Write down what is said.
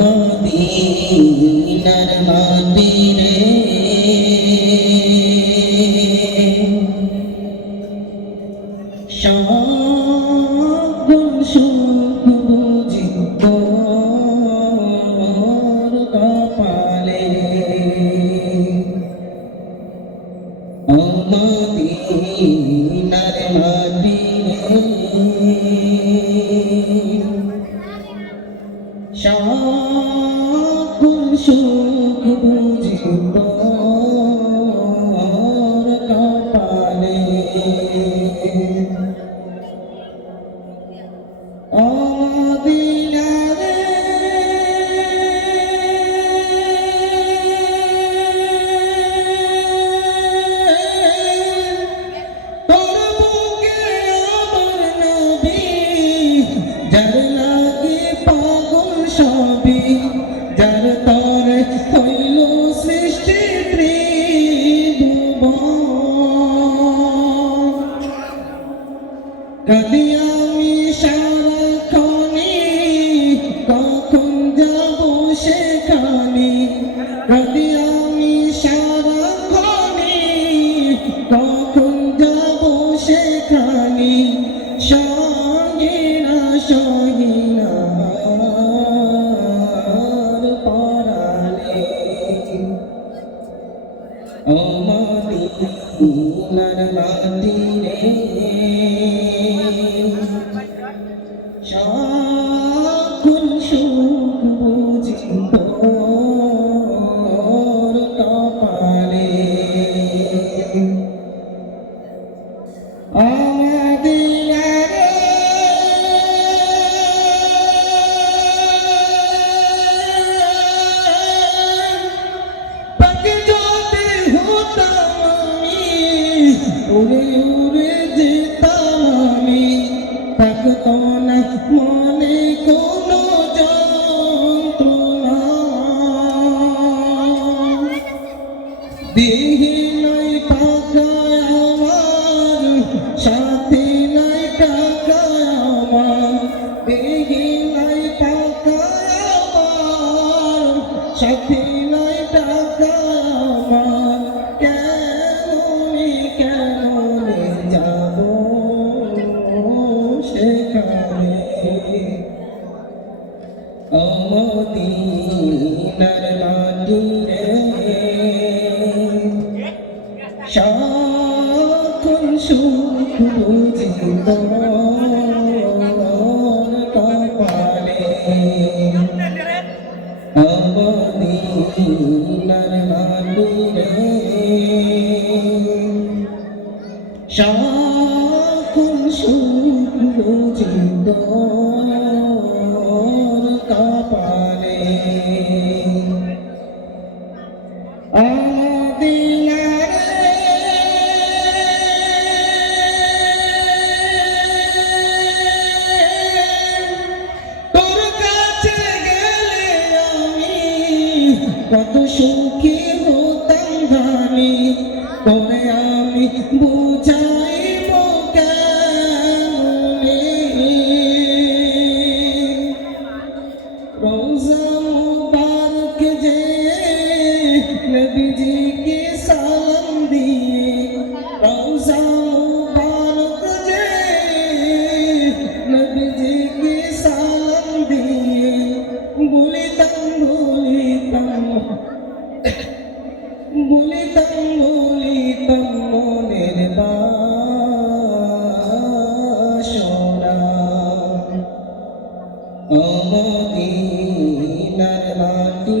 মদিনার মাটি রে সকল সুখ বুঝি তোর কপালে। মদিনার মাটি রে সকল সুখ বুঝি তোর কপালে। ও মদিনা রে তোর বুকে আমার নবী, যার লাগি পাগল সবই, যার তরে হইল সৃষ্টি ত্রিভুবন। কাঁদি আমি সারাক্ষণে, কখন যাব সেখানে। কাঁদি আমি সারাক্ষণে, কখন যাব সেখানে। সহিনা সহিনা পরালে। ও মদিনার মাটি রে সকল সুখ বুঝি তোর কপালে। ও মদিনা রে পাখি যদি হতাম আমি, উড়ে উড়ে যেতাম আমি। থাকতো না মনে কোনো যন্ত্রণা, দেহে নাই টাকা আমার, সাথে নাই টাকা আমার। দেহে নাই টাকা আমার, সাথে নাই টাকা আমার। কেমনে কেমনে যাব সেখানে। ও মদিনার মাটি রে সকল সুখ বুঝি তোর কপালে। ও মদিনার মাটি রে সকল সুখ বুঝি তোর কপালে। মদিনা রে তোর কাছে গেলে আমি কত সুখী হতাম জানি। তোরে আমি বুঝাইব কেমনে, রোজা মুবারক যে নবীজিকে সালাম দিয়ে। রোজা মুবারক যে নবীজিকে সালাম দিয়ে। বলিতাম বলিতাম বলিতাম বলিতাম মনের বাসনা। ও মদিনার মাটি